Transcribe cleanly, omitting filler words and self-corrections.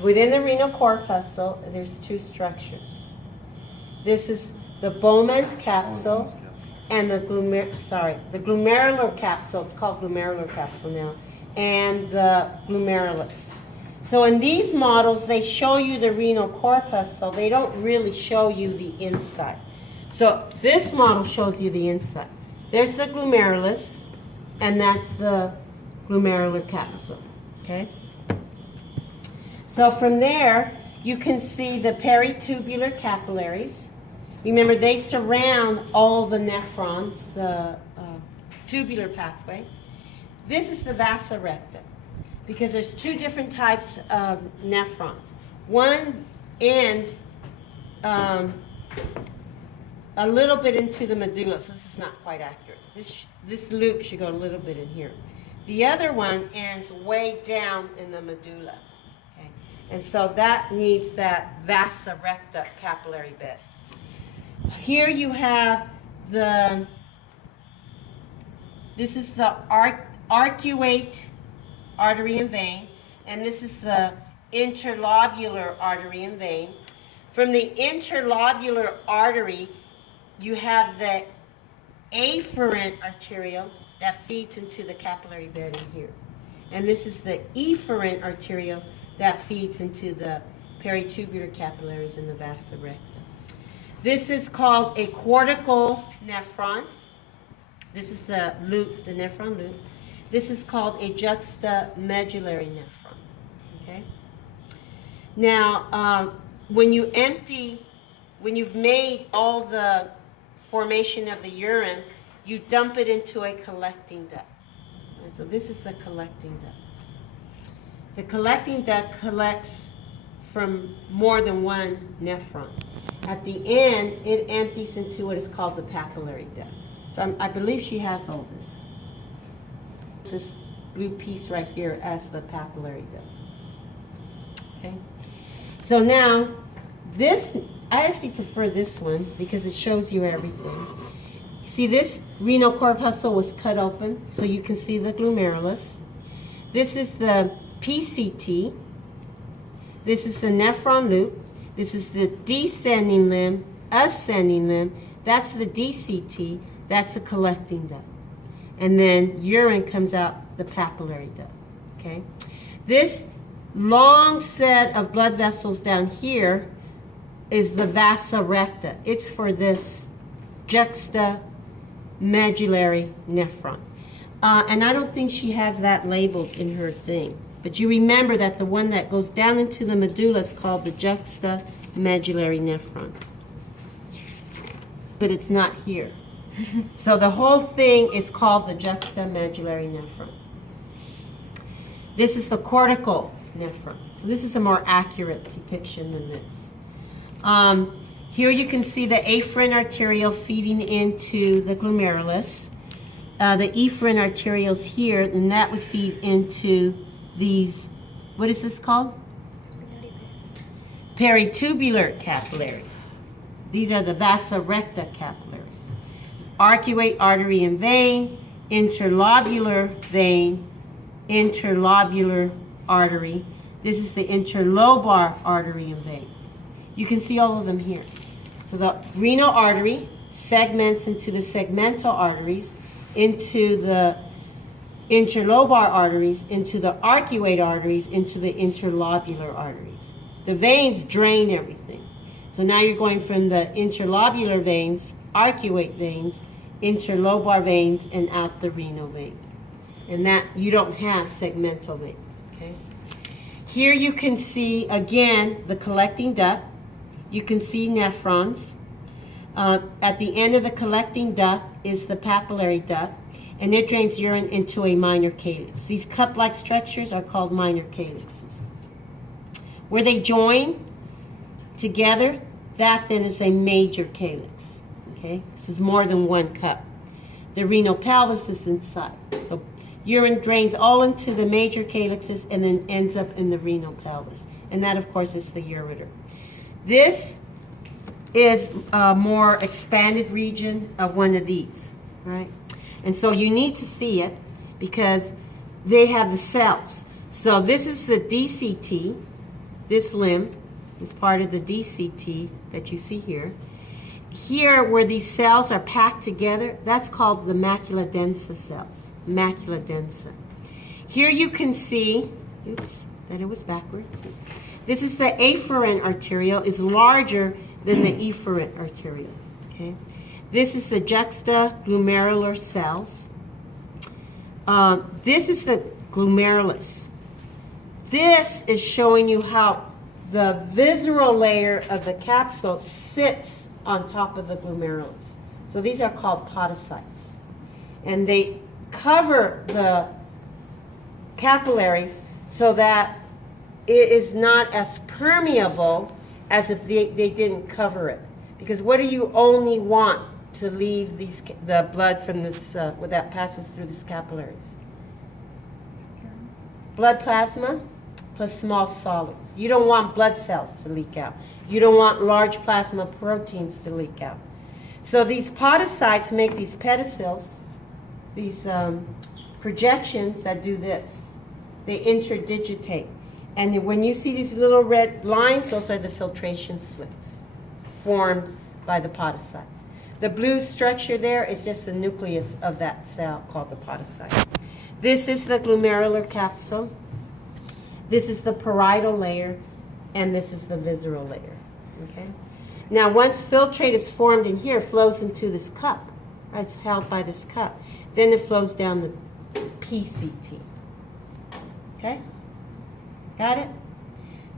within the renal corpuscle, there's two structures. This is the Bowman's capsule and the glomerular capsule. It's called glomerular capsule now, and the glomerulus. So in these models, they show you the renal corpuscle. They don't really show you the inside. So this model shows you the inside. There's the glomerulus, and that's the glomerular capsule. Okay. So from there, you can see the peritubular capillaries. Remember, they surround all the nephrons, the tubular pathway. This is the vasa recta, because there's two different types of nephrons. One ends a little bit into the medulla, so this is not quite accurate. This loop should go a little bit in here. The other one ends way down in the medulla. Okay? And so that needs that vasa recta capillary bed. Here you have this is the arcuate artery and vein, and this is the interlobular artery and vein. From the interlobular artery, you have the afferent arteriole that feeds into the capillary bed in here. And this is the efferent arteriole that feeds into the peritubular capillaries in the vasa recta. This is called a cortical nephron. This is the loop, the nephron loop. This is called a juxtamedullary nephron. Okay? Now, when you've made all the formation of the urine, you dump it into a collecting duct. Right, so this is a collecting duct. The collecting duct collects from more than one nephron. At the end, it empties into what is called the papillary duct. So I believe she has all this blue piece right here as the papillary duct. Okay. So now, I actually prefer this one because it shows you everything. See, this renal corpuscle was cut open, so you can see the glomerulus. This is the PCT. This is the nephron loop. This is the descending limb, ascending limb. That's the DCT. That's a collecting duct. And then urine comes out the papillary duct. Okay? This long set of blood vessels down here is the vasa recta. It's for this juxtamedullary nephron. And I don't think she has that labeled in her thing. But you remember that the one that goes down into the medulla is called the juxtamedullary nephron. But it's not here. So the whole thing is called the juxtamedullary nephron. This is the cortical nephron. So this is a more accurate depiction than this. Here you can see the afferent arteriole feeding into the glomerulus. The efferent arterioles here, and that would feed into these, what is this called? Peritubular capillaries. These are the vasa recta capillaries. Arcuate artery and vein, interlobular vein, interlobular artery. This is the interlobar artery and vein. You can see all of them here. So the renal artery segments into the segmental arteries, into the interlobar arteries, into the arcuate arteries, into the interlobular arteries. The veins drain everything. So now you're going from the interlobular veins, arcuate veins, interlobar veins, and out the renal vein. And that you don't have segmental veins. Okay. Here you can see, again, the collecting duct. You can see nephrons. At the end of the collecting duct is the papillary duct, and it drains urine into a minor calyx. These cup-like structures are called minor calyxes. Where they join together, that then is a major calyx. Okay, this is more than one cup. The renal pelvis is inside. So urine drains all into the major calyxes and then ends up in the renal pelvis. And that, of course, is the ureter. This is a more expanded region of one of these, right? And so you need to see it because they have the cells. So this is the DCT. This limb is part of the DCT that you see here. Here, where these cells are packed together, that's called the macula densa cells. Macula densa. Here you can see, oops, that it was backwards. This is the afferent arteriole, is larger than the efferent arteriole. Okay, this is the juxtaglomerular cells. This is the glomerulus. This is showing you how the visceral layer of the capsule sits on top of the glomerulus. So these are called podocytes. And they cover the capillaries so that it is not as permeable as if they didn't cover it. Because what do you only want to leave the blood from this, that passes through these capillaries? Blood plasma plus small solids. You don't want blood cells to leak out. You don't want large plasma proteins to leak out. So these podocytes make these pedicels, these projections that do this. They interdigitate. And when you see these little red lines, those are the filtration slits formed by the podocytes. The blue structure there is just the nucleus of that cell called the podocyte. This is the glomerular capsule. This is the parietal layer, and this is the visceral layer. Okay. Now, once filtrate is formed in here, it flows into this cup. Right? It's held by this cup. Then it flows down the PCT. Okay? Got it?